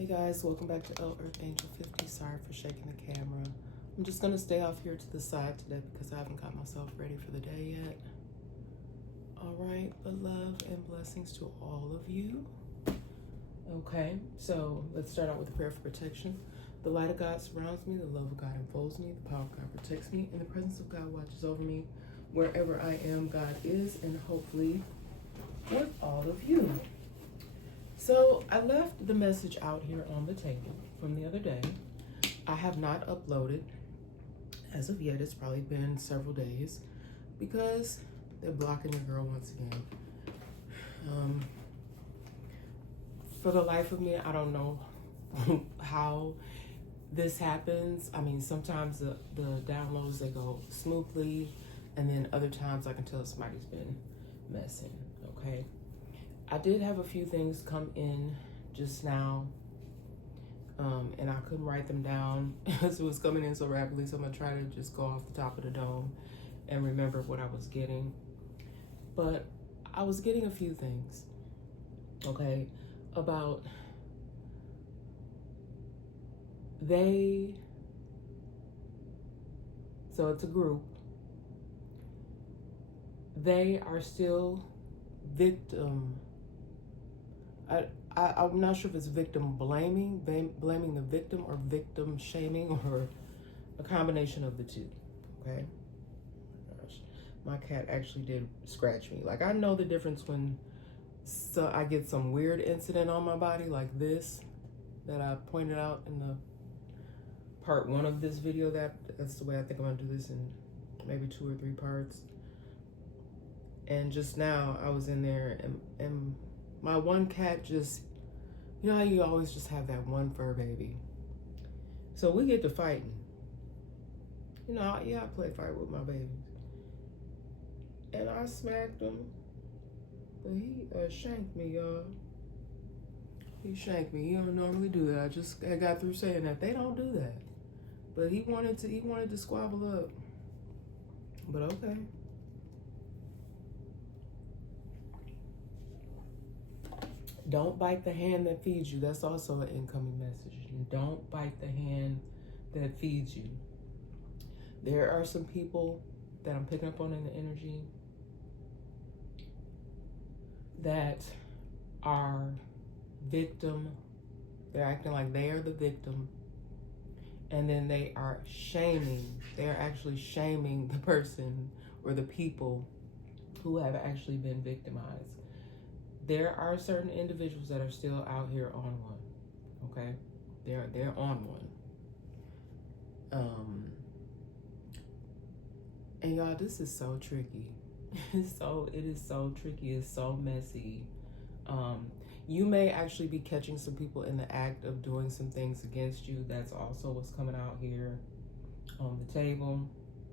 Hey guys, welcome back to El Earth Angel 50. Sorry for shaking the camera. I'm just gonna stay off here to the side today because I haven't got myself ready for the day yet. All right, but love and blessings to all of you. Okay, so let's start out with a prayer for protection. The light of God surrounds me, the love of God enfolds me, the power of God protects me, and the presence of God watches over me. Wherever I am, God is, and hopefully with all of you. So I left the message out here on the table from the other day. I have not uploaded as of yet. It's probably been several days because they're blocking your girl once again. For the life of me, I don't know how this happens. I mean, sometimes the downloads, they go smoothly, and then other times I can tell somebody's been messing, okay? I did have a few things come in just now, and I couldn't write them down as it was coming in so rapidly, so I'm gonna try to just go off the top of the dome and remember what I was getting. But I was getting a few things, okay, about so it's a group, they are still victim. I'm not sure if it's victim blaming the victim, or victim shaming, or a combination of the two, okay? Gosh, my cat actually did scratch me. Like, I know the difference when I get some weird incident on my body like this that I pointed out in the part 1 of this video. That's the way I think I'm gonna do this in maybe 2 or 3 parts. And just now I was in there and my one cat just, you know how you always just have that one fur baby? So we get to fighting. You know, yeah, I play fight with my babies. And I smacked him, but he shanked me, y'all. He shanked me. He don't normally do that. I got through saying that. They don't do that. But he wanted to squabble up. But okay. Don't bite the hand that feeds you. That's also an incoming message. Don't bite the hand that feeds you. There are some people that I'm picking up on in the energy that are victim. They're acting like they are the victim. And then they are shaming. They're actually shaming the person or the people who have actually been victimized. There are certain individuals that are still out here on one, okay? They're on one. And y'all, this is so tricky. It is so tricky. It's so messy. You may actually be catching some people in the act of doing some things against you. That's also what's coming out here on the table.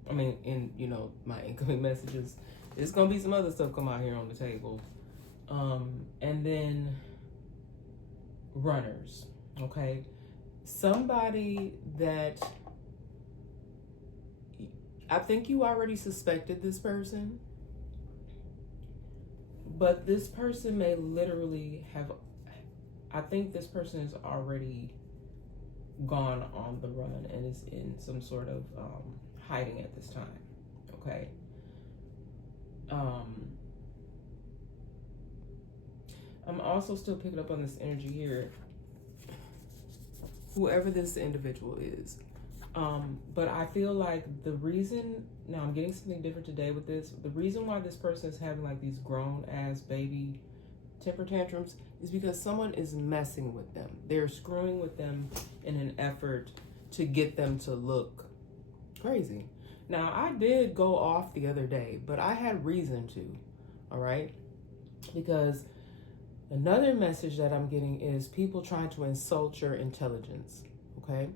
I mean, in, you know, my incoming messages. There's gonna be some other stuff come out here on the table. And then runners, okay? Somebody that I think you already suspected this person, but this person may literally have, I think this person is already gone on the run and is in some sort of hiding at this time, okay? I'm also still picking up on this energy here, whoever this individual is. But I feel like the reason, now I'm getting something different today with this, the reason why this person is having like these grown ass baby temper tantrums is because someone is messing with them. They're screwing with them in an effort to get them to look crazy. Now, I did go off the other day, but I had reason to, all right? Because another message that I'm getting is people trying to insult your intelligence, okay?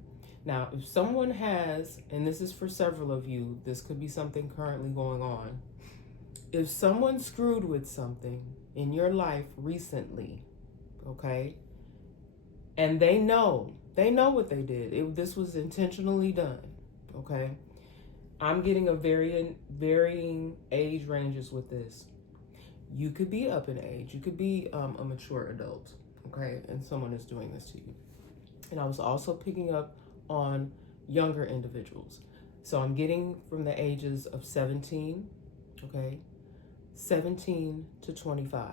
Now, if someone has, and this is for several of you, this could be something currently going on. If someone screwed with something in your life recently, okay, and they know what they did, this was intentionally done, okay? I'm getting a varying age ranges with this. You could be up in age. You could be a mature adult, okay? And someone is doing this to you. And I was also picking up on younger individuals. So I'm getting from the ages of 17, okay, 17 to 25.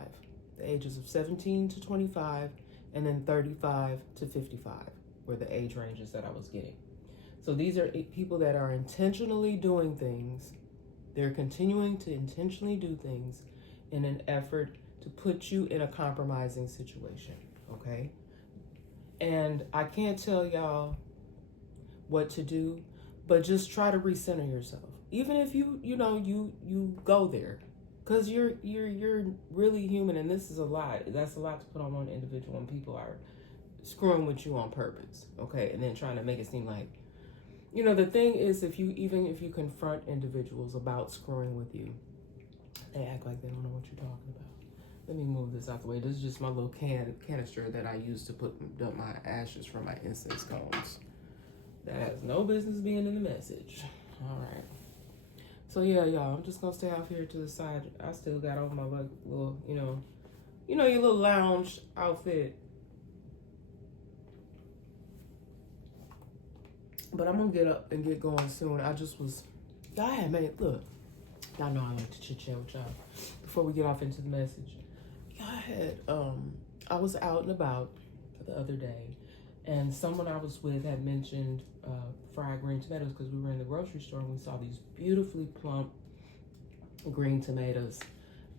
The ages of 17 to 25, and then 35 to 55 were the age ranges that I was getting. So these are people that are intentionally doing things. They're continuing to intentionally do things in an effort to put you in a compromising situation, okay? And I can't tell y'all what to do, but just try to recenter yourself. Even if you go there, because you're really human, and this is a lot. That's a lot to put on one individual when people are screwing with you on purpose, okay? And then trying to make it seem like, the thing is, if you confront individuals about screwing with you, they act like they don't know what you're talking about. Let me move this out the way. This is just my little canister that I use to dump my ashes from my incense cones. That has no business being in the message. All right. So yeah, y'all, I'm just gonna stay off here to the side. I still got on my little, your little lounge outfit. But I'm gonna get up and get going soon. Look, y'all know I like to chit chat with y'all before we get off into the message. I was out and about the other day, and someone I was with had mentioned fried green tomatoes, because we were in the grocery store and we saw these beautifully plump green tomatoes.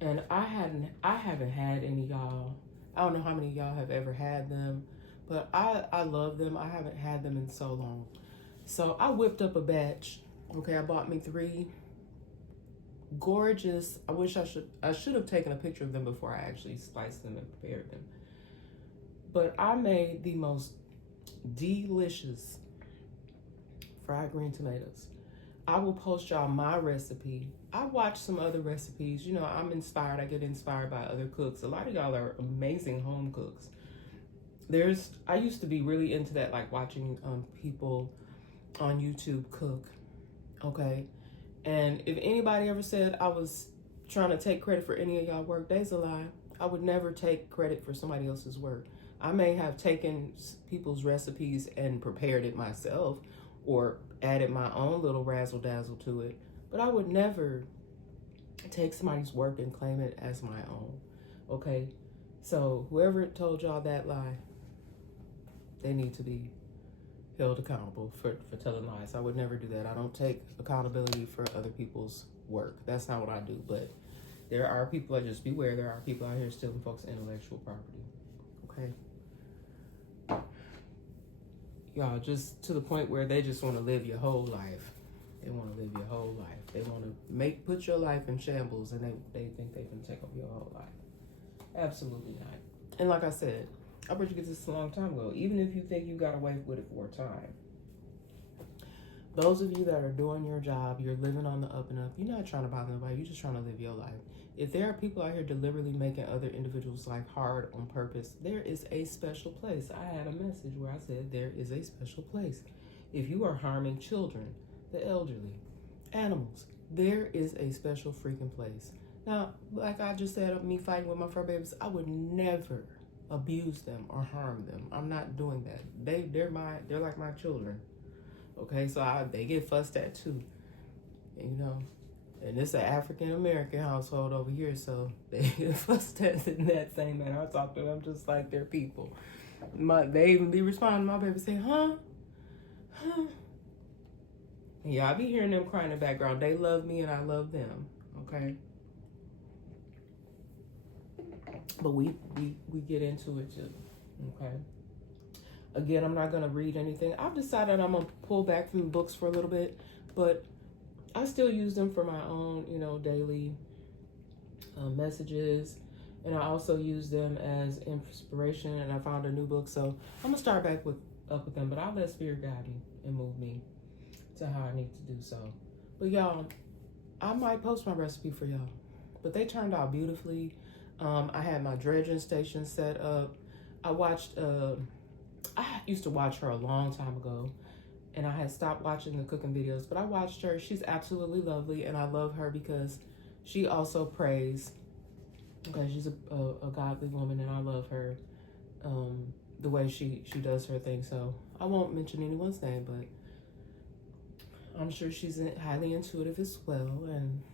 And I haven't had any, y'all. I don't know how many of y'all have ever had them, but I love them. I haven't had them in so long. So I whipped up a batch. Okay, I bought me 3 gorgeous. I should have taken a picture of them before I actually sliced them and prepared them. But I made the most delicious fried green tomatoes. I will post y'all my recipe. I watch some other recipes. I'm inspired. I get inspired by other cooks. A lot of y'all are amazing home cooks. I used to be really into that, like watching people on YouTube cook. Okay. And if anybody ever said I was trying to take credit for any of y'all work, that's a lie. I would never take credit for somebody else's work. I may have taken people's recipes and prepared it myself or added my own little razzle dazzle to it, but I would never take somebody's work and claim it as my own. Okay? So whoever told y'all that lie, they need to be held accountable for telling lies. I would never do that. I don't take accountability for other people's work. That's not what I do. But there are people, just beware, there are people out here stealing folks' intellectual property. Okay? Y'all, just to the point where they just want to live your whole life. They want to live your whole life. They want to put your life in shambles, and they think they can take over your whole life. Absolutely not. And like I said, I bet you get this a long time ago. Even if you think you got away with it for a time. Those of you that are doing your job, you're living on the up and up. You're not trying to bother nobody. You're just trying to live your life. If there are people out here deliberately making other individuals' life hard on purpose, there is a special place. I had a message where I said there is a special place. If you are harming children, the elderly, animals, there is a special freaking place. Now, like I just said, me fighting with my fur babies, I would never abuse them or harm them. I'm not doing that. They're like my children. Okay, so they get fussed at too. And it's an African American household over here, so they get fussed at in that same manner. I talk to them just like they're people. They even be responding. My baby say, "Huh? Yeah, I be hearing them crying in the background. They love me and I love them. Okay. But we get into it too. Okay. Again, I'm not gonna read anything. I've decided I'm gonna pull back from the books for a little bit, but I still use them for my own, daily messages, and I also use them as inspiration. And I found a new book, so I'm gonna start back up with them. But I'll let Spirit guide me and move me to how I need to do so. But y'all, I might post my recipe for y'all. But they turned out beautifully. I had my dredging station set up. I used to watch her a long time ago, and I had stopped watching the cooking videos, but I watched her. She's absolutely lovely, and I love her because she also prays. Okay, she's a godly woman, and I love her. the way she does her thing. So I won't mention anyone's name, but I'm sure she's highly intuitive as well, and